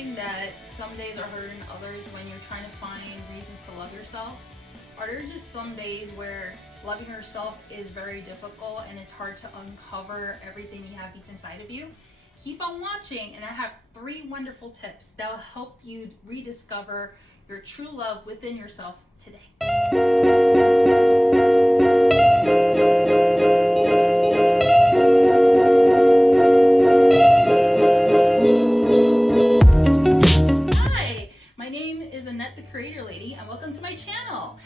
noticing that some days are harder than others when you're trying to find reasons to love yourself? Are there just some days where loving yourself is very difficult and it's hard to uncover everything you have deep inside of you? Keep on watching, and I have 3 wonderful tips that will help you rediscover your true love within yourself today. Hi, my name is Annette the Creator Lady, and welcome to my channel.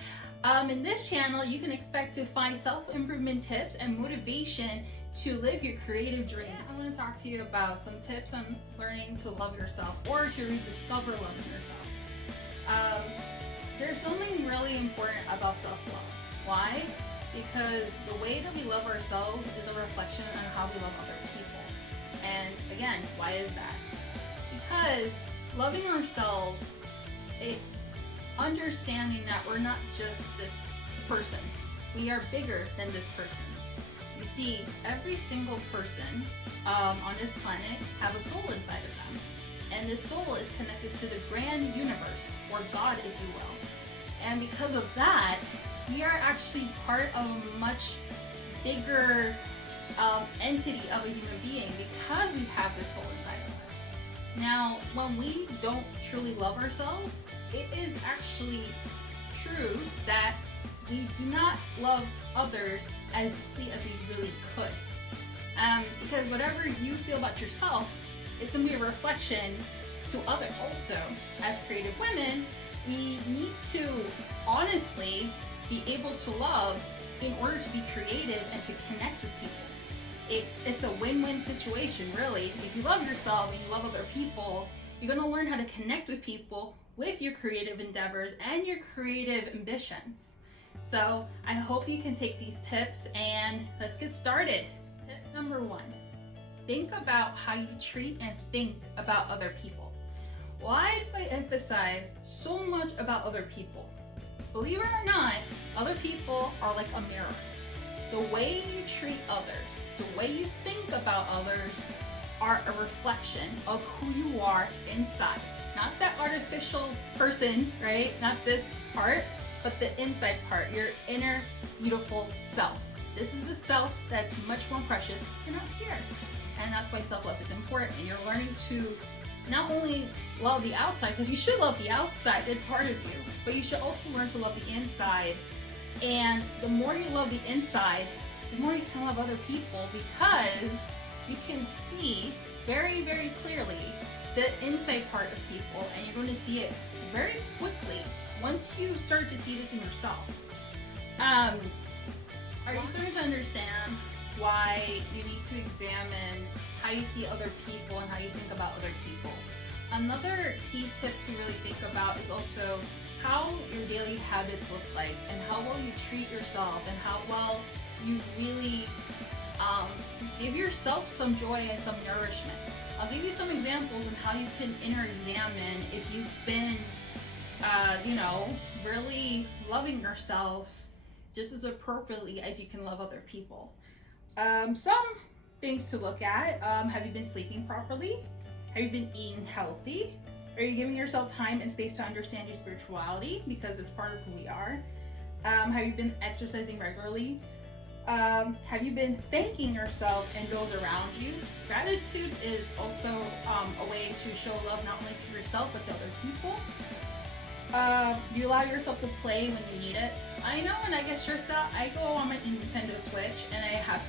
In this channel, you can expect to find self-improvement tips and motivation to live your creative dreams. I'm going to talk to you about some tips on learning to love yourself or to rediscover loving yourself. There's something really important about self-love. Why? Because the way that we love ourselves is a reflection on how we love other people. And again, why is that? Because loving ourselves, it's understanding that we're not just this person. We are bigger than this person. You see, every single person on this planet have a soul inside of them. And this soul is connected to the grand universe, or God, if you will. And because of that, we are actually part of a much bigger entity of a human being because we have this soul inside of us. Now, when we don't truly love ourselves, it is actually true that we do not love others as deeply as we really could. Because whatever you feel about yourself, it's going to be a reflection to others. Also, as creative women, we need to honestly be able to love in order to be creative and to connect with people. It's a win-win situation, really. If you love yourself and you love other people, you're going to learn how to connect with people with your creative endeavors and your creative ambitions. So I hope you can take these tips, and let's get started. Tip number 1, think about how you treat and think about other people. Why do I emphasize so much about other people? Believe it or not, other people are like a mirror. The way you treat others, the way you think about others are a reflection of who you are inside. Not that artificial person, right? Not this part, but the inside part, your inner beautiful self. This is the self that's much more precious than up here. And that's why self-love is important. And you're learning to not only love the outside, because you should love the outside, it's part of you, but you should also learn to love the inside. And the more you love the inside, the more you can love other people, because you can see very, very clearly the inside part of people, and you're going to see it very quickly once you start to see this in yourself. Are you starting to understand why you need to examine how you see other people and how you think about other people? Another key tip to really think about is also how your daily habits look like, and how well you treat yourself, and how well you really give yourself some joy and some nourishment. I'll give you some examples on how you can inner examine if you've been really loving yourself just as appropriately as you can love other people. Some things to look at. Have you been sleeping properly? Have you been eating healthy? Are you giving yourself time and space to understand your spirituality, because it's part of who we are? Have you been exercising regularly? Have you been thanking yourself and those around you? Gratitude is also a way to show love not only to yourself but to other people. Do you allow yourself to play when you need it? I know when I get stressed out, I go on my Nintendo Switch and I have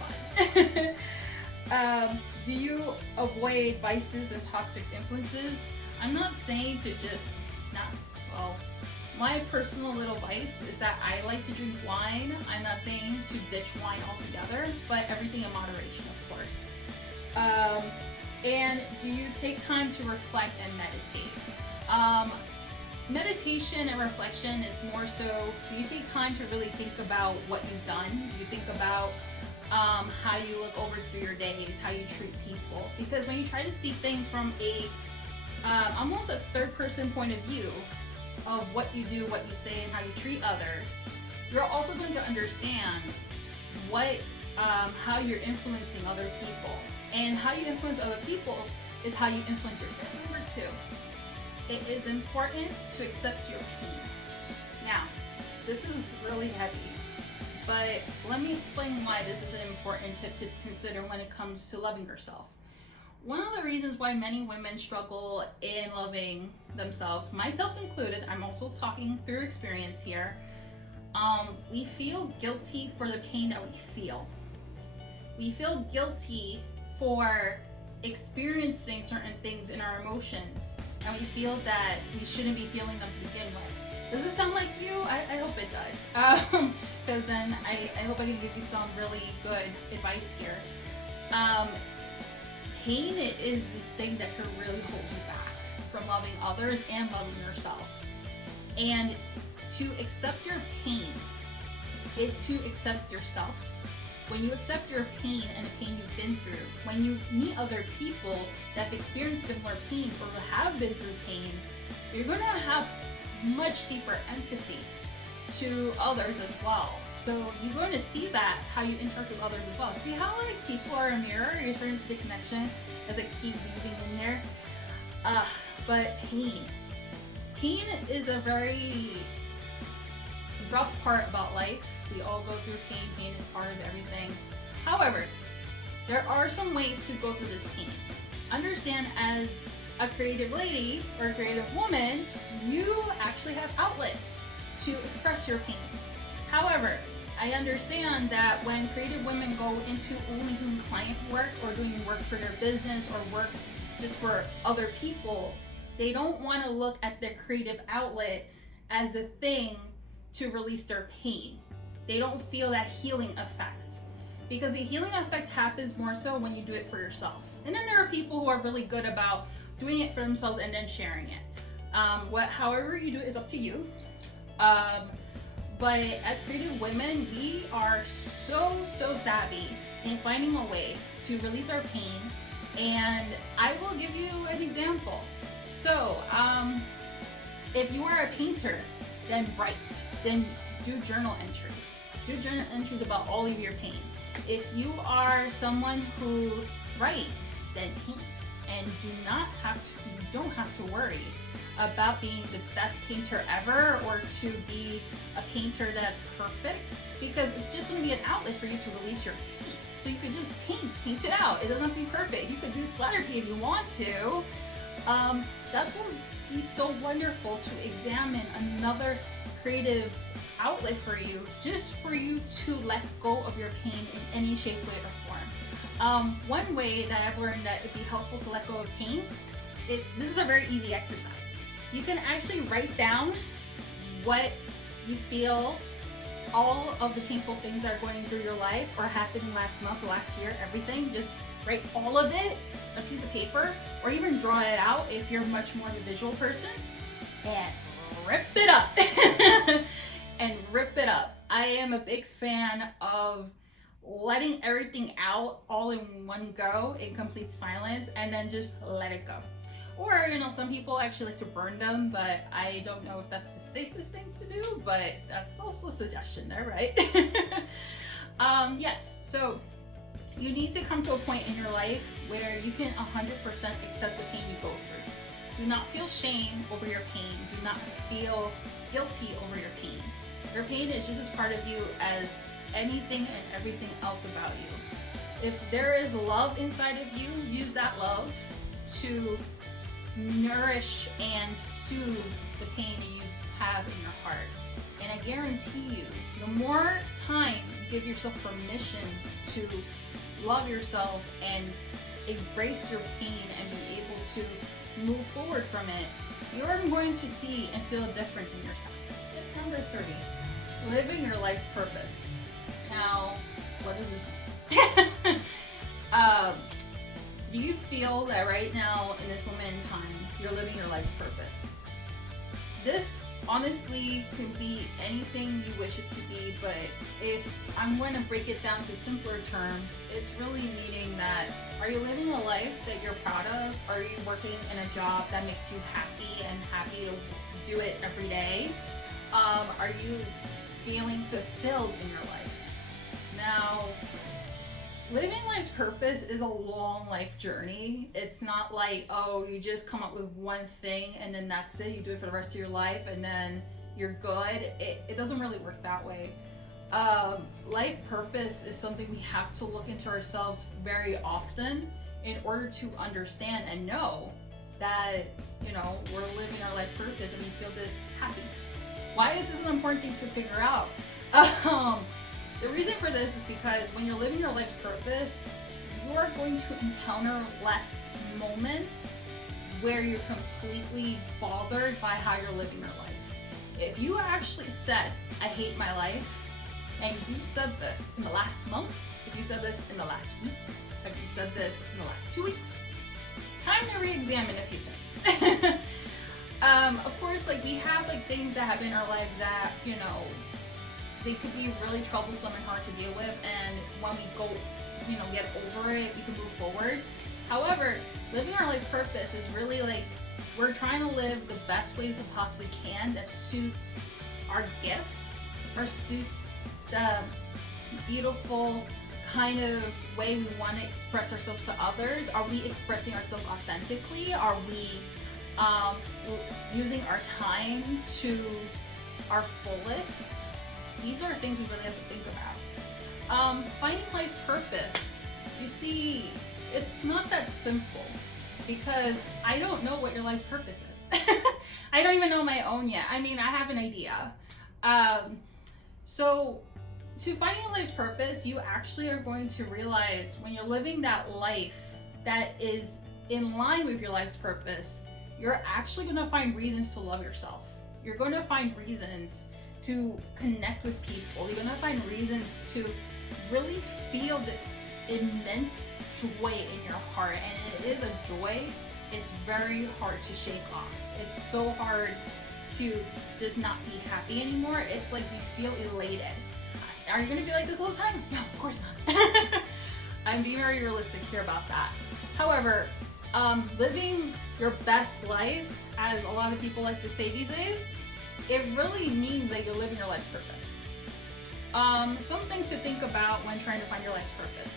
fun. Do you avoid vices and toxic influences? I'm not saying to just my personal little vice is that I like to drink wine. I'm not saying to ditch wine altogether, but everything in moderation, of course. And do you take time to reflect and meditate? Meditation and reflection is more so, do you take time to really think about what you've done? Do you think about how you look over through your days, how you treat people? Because when you try to see things from a almost a third person point of view of what you do, what you say, and how you treat others, you're also going to understand how you're influencing other people. And how you influence other people is how you influence yourself. Number 2, it is important to accept your pain. Now, this is really heavy, but let me explain why this is an important tip to consider when it comes to loving yourself. One of the reasons why many women struggle in loving themselves, myself included, I'm also talking through experience here, we feel guilty for the pain that we feel. We feel guilty for experiencing certain things in our emotions, and we feel that we shouldn't be feeling them to begin with. Does this sound like you? I hope it does, because then I hope I can give you some really good advice here. Pain is this thing that can really hold you back from loving others and loving yourself. And to accept your pain is to accept yourself. When you accept your pain and the pain you've been through, when you meet other people that have experienced similar pain or have been through pain, you're going to have much deeper empathy to others as well. So you're going to see that, how you interact with others as well. See how like people are a mirror? You're starting to see the connection as I keep weaving in there. But pain is a very rough part about life. We all go through pain. Pain is part of everything. However, there are some ways to go through this pain. Understand, as a creative lady or a creative woman, you actually have outlets to express your pain. However, I understand that when creative women go into only doing client work or doing work for their business or work just for other people, they don't want to look at their creative outlet as the thing to release their pain. They don't feel that healing effect, because the healing effect happens more so when you do it for yourself. And then there are people who are really good about doing it for themselves and then sharing it. However you do it is up to you. But as creative women, we are so savvy in finding a way to release our pain. And I will give you an example. So, if you are a painter, then write. Then do journal entries. Do journal entries about all of your pain. If you are someone who writes, then paint. And you don't have to worry about being the best painter ever or to be a painter that's perfect, because it's just going to be an outlet for you to release your pain. So you could just paint it out. It doesn't have to be perfect. You could do splatter paint if you want to. That will be so wonderful to examine another creative outlet for you, just for you to let go of your pain in any shape, way, or form. One way that I've learned that it'd be helpful to let go of pain, this is a very easy exercise. You can actually write down what you feel, all of the painful things that are going through your life or happened last month or last year, everything. Just write all of it on a piece of paper, or even draw it out if you're much more of a visual person, and rip it up. And rip it up. I am a big fan of letting everything out all in one go in complete silence, and then just let it go. Or, some people actually like to burn them, but I don't know if that's the safest thing to do, but that's also a suggestion there, right? Yes, so you need to come to a point in your life where you can 100% accept the pain you go through. Do not feel shame over your pain. Do not feel guilty over your pain. Your pain is just as part of you as anything and everything else about you. If there is love inside of you, use that love to nourish and soothe the pain that you have in your heart. And I guarantee you, the more time you give yourself permission to love yourself and embrace your pain and be able to move forward from it, you're going to see and feel different in yourself. Tip number 30, living your life's purpose. Now, what does this mean? Do you feel that right now, in this moment in time, you're living your life's purpose? This honestly can be anything you wish it to be, but if I'm going to break it down to simpler terms, it's really meaning that, are you living a life that you're proud of? Are you working in a job that makes you happy and happy to do it every day? Are you feeling fulfilled in your life? Now, living life's purpose is a long life journey. It's not like, oh, you just come up with one thing and then that's it. You do it for the rest of your life and then you're good. It doesn't really work that way. Life purpose is something we have to look into ourselves very often in order to understand and know that, you know, we're living our life purpose and we feel this happiness. Why is this an important thing to figure out? The reason for this is because when you're living your life's purpose, you are going to encounter less moments where you're completely bothered by how you're living your life. If you actually said, I hate my life, and you said this in the last month, if you said this in the last week, if you said this in the last 2 weeks, time to re-examine a few things. Of course, like we have like things that happen in our lives that, you know, they could be really troublesome and hard to deal with, and when we go, you know, get over it, we can move forward. However, living our life's purpose is really like we're trying to live the best way we possibly can that suits our gifts or suits the beautiful kind of way we want to express ourselves to others. Are we expressing ourselves authentically? Are we using our time to our fullest? These are things we really have to think about. Finding life's purpose, you see, it's not that simple because I don't know what your life's purpose is. I don't even know my own yet. I mean, I have an idea. So to finding life's purpose, you actually are going to realize when you're living that life that is in line with your life's purpose, you're actually going to find reasons to love yourself. You're going to find reasons to connect with people. You're gonna find reasons to really feel this immense joy in your heart. And it is a joy, it's very hard to shake off. It's so hard to just not be happy anymore. It's like you feel elated. Are you gonna be like this all the time? No, of course not. I'm being very realistic here about that. However, living your best life, as a lot of people like to say these days, it really means that you're living your life's purpose. Something to think about when trying to find your life's purpose.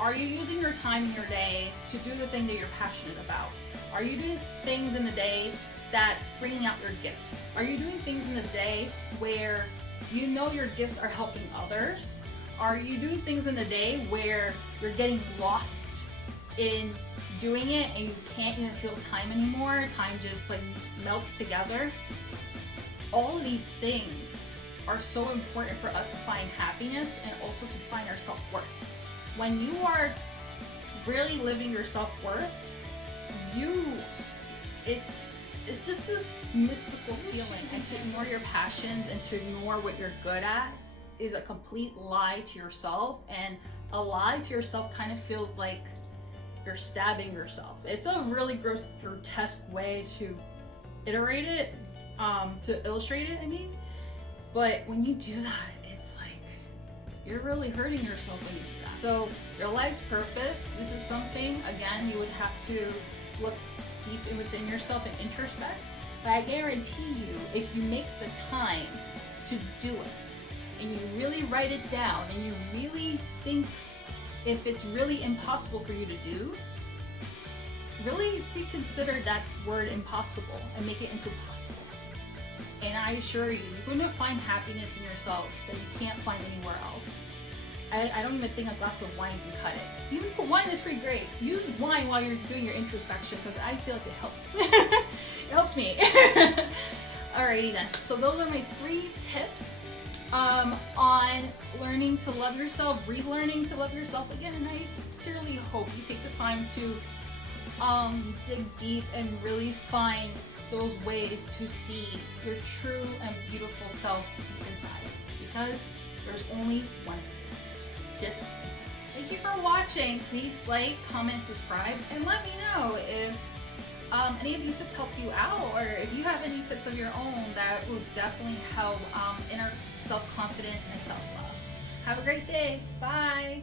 Are you using your time in your day to do the thing that you're passionate about? Are you doing things in the day that's bringing out your gifts? Are you doing things in the day where you know your gifts are helping others? Are you doing things in the day where you're getting lost in doing it and you can't even feel time anymore? Time just like melts together. All of these things are so important for us to find happiness and also to find our self-worth. When you are really living your self-worth, it's just this mystical feeling, and to ignore your passions and to ignore what you're good at is a complete lie to yourself, and a lie to yourself kind of feels like you're stabbing yourself. It's a really grotesque way to iterate it. To illustrate it, I mean. But when you do that, it's like you're really hurting yourself when you do that. So your life's purpose, this is something, again, you would have to look deep within yourself and introspect. But I guarantee you, if you make the time to do it, and you really write it down, and you really think if it's really impossible for you to do, really reconsider that word impossible and make it into possible. And I assure you, you're going to find happiness in yourself that you can't find anywhere else. I don't even think a glass of wine can cut it. Even though wine is pretty great. Use wine while you're doing your introspection because I feel like it helps. It helps me. Alrighty then. So those are my 3 tips on learning to love yourself, relearning to love yourself again. And I sincerely hope you take the time to dig deep and really find those ways to see your true and beautiful self deep inside, because there's only one. Just thank you for watching. Please like, comment, subscribe, and let me know if any of these tips help you out, or if you have any tips of your own that will definitely help inner self-confidence and self-love. Have a great day. Bye.